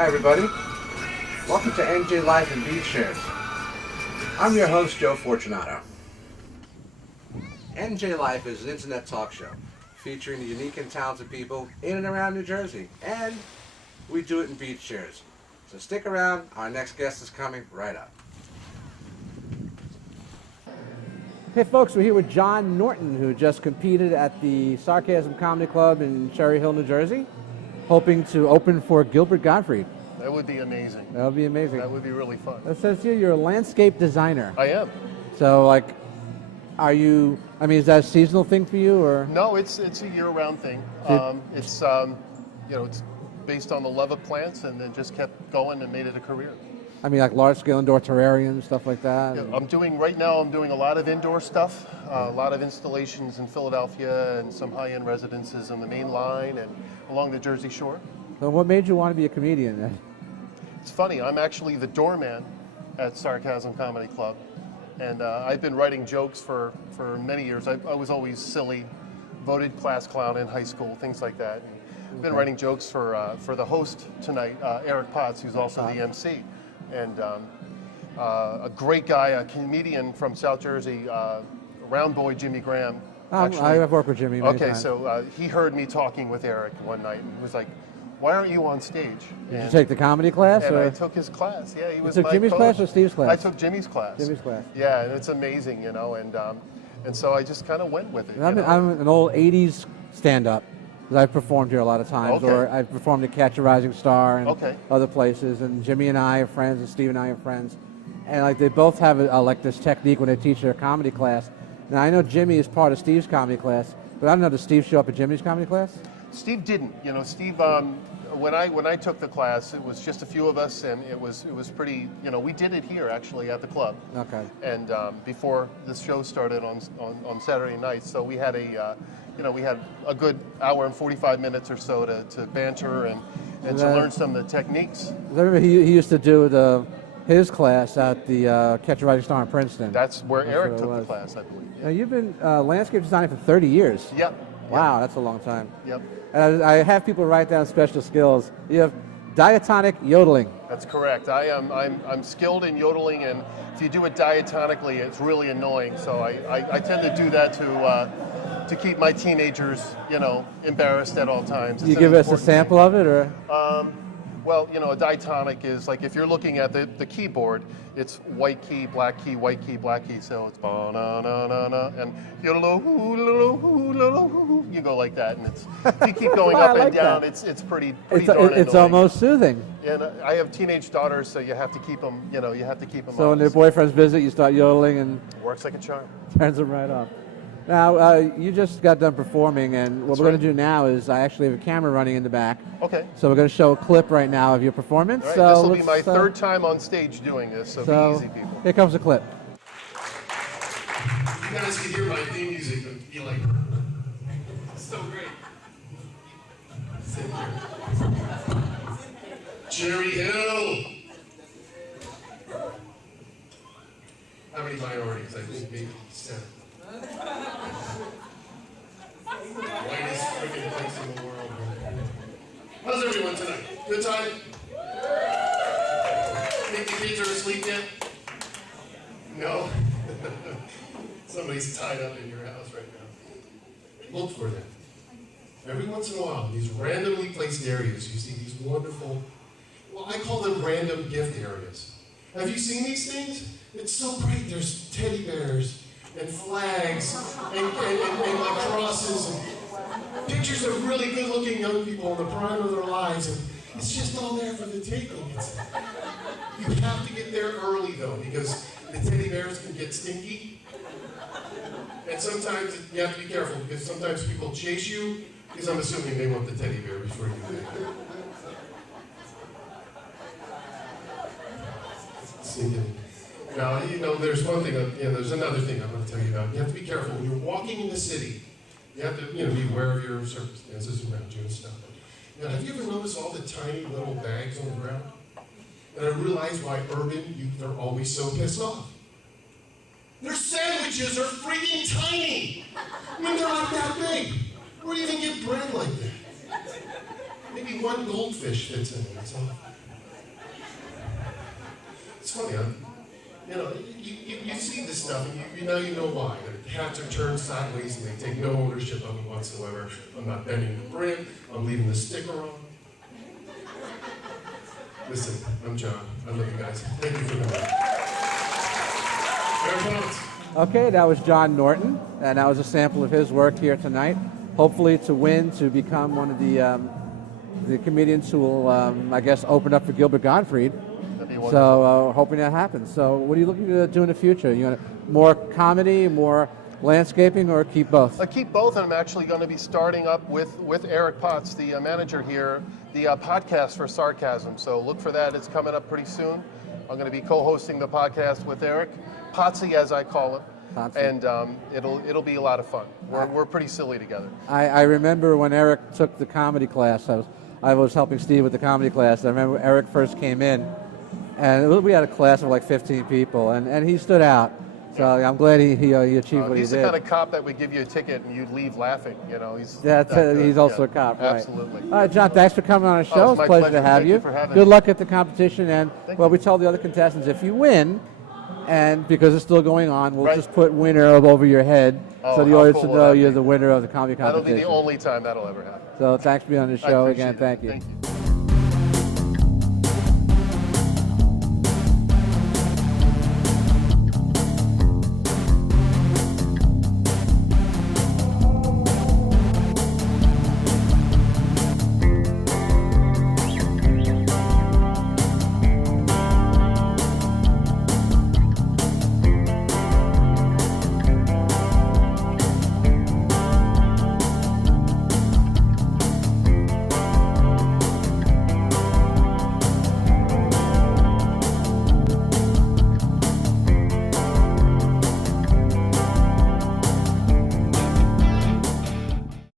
Hi everybody, welcome to NJ Life and Beach Shares. I'm your host, Joe Fortunato. NJ Life is an internet talk show featuring the unique and talented people in and around New Jersey, and we do it in beach shares. So stick around, our next guest is coming right up. Hey folks, we're here with John Norton, who just competed at the Sarcasm Comedy Club in Cherry Hill, New Jersey, hoping to open for Gilbert Gottfried. That would be amazing. That would be amazing. That would be really fun. It says here you're a landscape designer. I am. So, like, is that a seasonal thing for you, or? No, it's a year-round thing. It's based on the love of plants, and then just kept going and made it a career. I mean, like large-scale indoor terrariums, stuff like that? Yeah, right now I'm doing a lot of indoor stuff, a lot of installations in Philadelphia and some high-end residences on the main line and along the Jersey Shore. So what made you want to be a comedian then? It's funny, I'm actually the doorman at Sarcasm Comedy Club, and I've been writing jokes for many years. I was always silly, voted class clown in high school, things like that. I've been writing jokes for the host tonight, Eric Potts, who's also the MC. And a great guy, a comedian from South Jersey, round boy Jimmy Graham. I've worked with Jimmy many times. So he heard me talking with Eric one night and was like, "Why aren't you on stage?" Did you take the comedy class? And or? I took his class. Yeah, he was You took my Jimmy's coach. class or Steve's class? I took Jimmy's class. Jimmy's class. Yeah, and it's amazing, and so I just kind of went with it. I'm an old 80s stand-up. I've performed here a lot of times, or I've performed at Catch a Rising Star and other places. And Jimmy and I are friends, and Steve and I are friends. And like they both have like this technique when they teach their comedy class. Now I know Jimmy is part of Steve's comedy class, but I don't know, does Steve show up at Jimmy's comedy class? Steve didn't. Steve. When I took the class, it was just a few of us, and it was pretty. We did it here actually at the club. Okay. And before the show started on Saturday night, so we had we had a good hour and 45 minutes or so to banter and to learn some of the techniques. I remember he used to do his class at the Catch a Rising Star in Princeton. That's where Eric took the class, I believe. Now you've been landscape designing for 30 years. Yep. Wow, that's a long time. Yep. And I have people write down special skills. You have diatonic yodeling. That's correct. I'm skilled in yodeling, and if you do it diatonically, it's really annoying. So I tend to do that to keep my teenagers, embarrassed at all times. You give us a sample of it, or? Well, a diatonic is like if you're looking at the keyboard, it's white key, black key, white key, black key. So it's ba-na-na-na-na, and you go like that, and if you keep going up and down, it's pretty darn annoying. It's almost soothing. And I have teenage daughters, so you have to keep them, So when their boyfriends visit, you start yodeling, and works like a charm. Turns them right off. Now, you just got done performing, and what we're going to do now is I actually have a camera running in the back. Okay. So we're going to show a clip right now of your performance. All right, so this will be my third time on stage doing this, so be easy, people. Here comes the clip. You guys can hear my theme music and be like, it's so great. Sit here. Cherry Hill. How many minorities? I think maybe 7. Whitest freaking place in the world. How's everyone tonight? Good time? Think the kids are asleep yet? No? Somebody's tied up in your house right now. Look for them. Every once in a while, in these randomly placed areas, you see these wonderful, well, I call them random gift areas. Have you seen these things? It's so great. There's teddy bears and flags and like crosses and pictures of really good-looking young people in the prime of their lives, and it's just all there for the taking. You have to get there early though, because the teddy bears can get stinky, and sometimes you have to be careful because sometimes people chase you because I'm assuming they want the teddy bear before you do it. Stinking. Now, there's one thing, there's another thing I'm going to tell you about. You have to be careful. When you're walking in the city, you have to, be aware of your circumstances around you and stuff. Now, have you ever noticed all the tiny little bags on the ground? And I realize why urban youth are always so pissed off. Their sandwiches are freaking tiny. I mean, they're like that big. Where do you even get bread like that? Maybe one goldfish fits in it, that's all. It's funny, huh? You know, you see this stuff, and you now you know why. The hats are turned sideways, and they take no ownership of it whatsoever. I'm not bending the brim. I'm leaving the sticker on. Listen, I'm John. I love you guys. Thank you for coming. Okay, that was John Norton, and that was a sample of his work here tonight. Hopefully to win, to become one of the comedians who will, I guess, open up for Gilbert Gottfried. So hoping that happens. So what are you looking to do in the future? You want more comedy, more landscaping, or keep both? I keep both, and I'm actually going to be starting up with Eric Potts, the manager here, the podcast for Sarcasm. So look for that. It's coming up pretty soon. I'm going to be co-hosting the podcast with Eric, Potsy as I call him. Potsy. And it'll be a lot of fun. We're pretty silly together. I remember when Eric took the comedy class. I was helping Steve with the comedy class. I remember Eric first came in, and we had a class of like 15 people, and he stood out. So I'm glad he achieved what he did. He's the kind of cop that would give you a ticket and you'd leave laughing. You know, he's also a cop, right? Absolutely. All right, John, thanks for coming on our show. It's a pleasure to have you. Thank you for having Good me. luck at the competition, and we told the other contestants if you win, and because it's still going on, we'll just put winner over your head, so the audience will know you're the winner of the comedy competition. That'll be the only time that'll ever happen. So thanks for being on the show again. Thank you. Thank you.